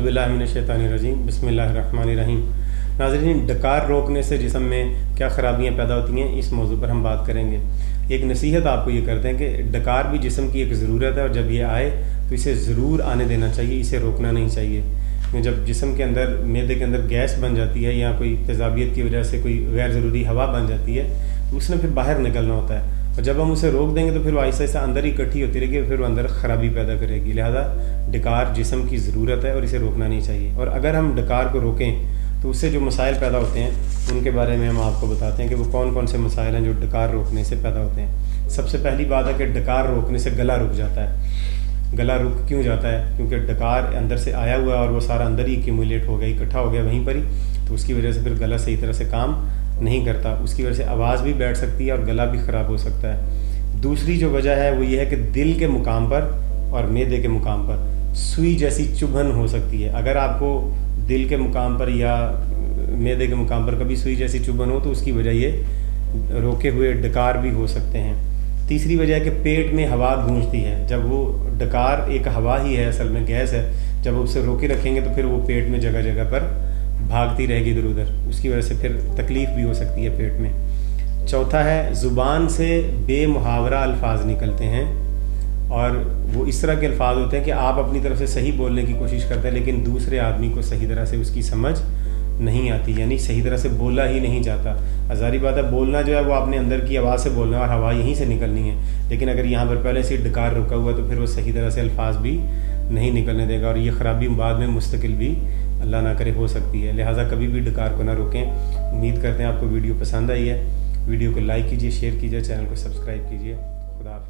औज़ुबिल्लाहिमिनश्शैतानिर्रजीम बिस्मिल्लाहिर्रहमानिर्रहीम। नाज़रीन, डकार रोकने से जिस्म में क्या ख़राबियाँ पैदा होती हैं, इस मौजू पर हम बात करेंगे। एक नसीहत आपको ये करते हैं कि डकार भी जिस्म की एक ज़रूरत है और जब ये आए तो इसे ज़रूर आने देना चाहिए, इसे रोकना नहीं चाहिए। जब जिस्म के अंदर, मैदे के अंदर गैस बन जाती है या कोई तेज़ाबियत की वजह से कोई गैर ज़रूरी हवा बन जाती है तो उसने फिर बाहर निकलना होता है, और जब हम उसे रोक देंगे तो फिर वो आहिस्ता आहिस्ता अंदर ही इकट्ठी होती रहेगी, फिर वो अंदर ख़राबी पैदा करेगी। लिहाजा डकार जिस्म की ज़रूरत है और इसे रोकना नहीं चाहिए। और अगर हम डकार को रोकें तो उससे जो मसाइल पैदा होते हैं उनके बारे में हम आपको बताते हैं कि वो कौन कौन से मसाइल हैं जो डकार रोकने से पैदा होते हैं। सबसे पहली बात है कि डकार रोकने से गला रुक जाता है। गला रुक क्यों जाता है? क्योंकि डकार अंदर से आया हुआ है और वो सारा अंदर ही एक्यूमुलेट हो गया, इकट्ठा हो गया वहीं पर ही, तो उसकी वजह से फिर गला सही तरह से काम नहीं करता। उसकी वजह से आवाज़ भी बैठ सकती है और गला भी ख़राब हो सकता है। दूसरी जो वजह है वो ये है कि दिल के मुकाम पर और मैदे के मुकाम पर सुई जैसी चुभन हो सकती है। अगर आपको दिल के मुकाम पर या मैदे के मुकाम पर कभी सुई जैसी चुभन हो तो उसकी वजह ये रोके हुए डकार भी हो सकते हैं। तीसरी वजह है कि पेट में हवा गूंजती है। जब वो डकार एक हवा ही है, असल में गैस है, जब उसे रोके रखेंगे तो फिर वो पेट में जगह जगह पर भागती रहेगी इधर उधर, उसकी वजह से फिर तकलीफ़ भी हो सकती है पेट में। चौथा है, ज़ुबान से बेमुहावरा अल्फाज निकलते हैं और वो इस तरह के अल्फाज होते हैं कि आप अपनी तरफ से सही बोलने की कोशिश करते हैं लेकिन दूसरे आदमी को सही तरह से उसकी समझ नहीं आती, यानी सही तरह से बोला ही नहीं जाता। ज़ाहिर बात है, बोलना जो है वो आपने अंदर की आवाज़ से बोलना है और हवा यहीं से निकलनी है, लेकिन अगर यहाँ पर पहले से डकार रुका हुआ तो फिर वो सही तरह से अल्फाज भी नहीं निकलने देगा और ये ख़राबी बाद में मुस्तकिल भी अल्लाह ना करे हो सकती है। लिहाजा कभी भी डकार को ना रोकें। उम्मीद करते हैं आपको वीडियो पसंद आई है। वीडियो को लाइक कीजिए, शेयर कीजिए, चैनल को सब्सक्राइब कीजिए। खुदा हाफ़िज़।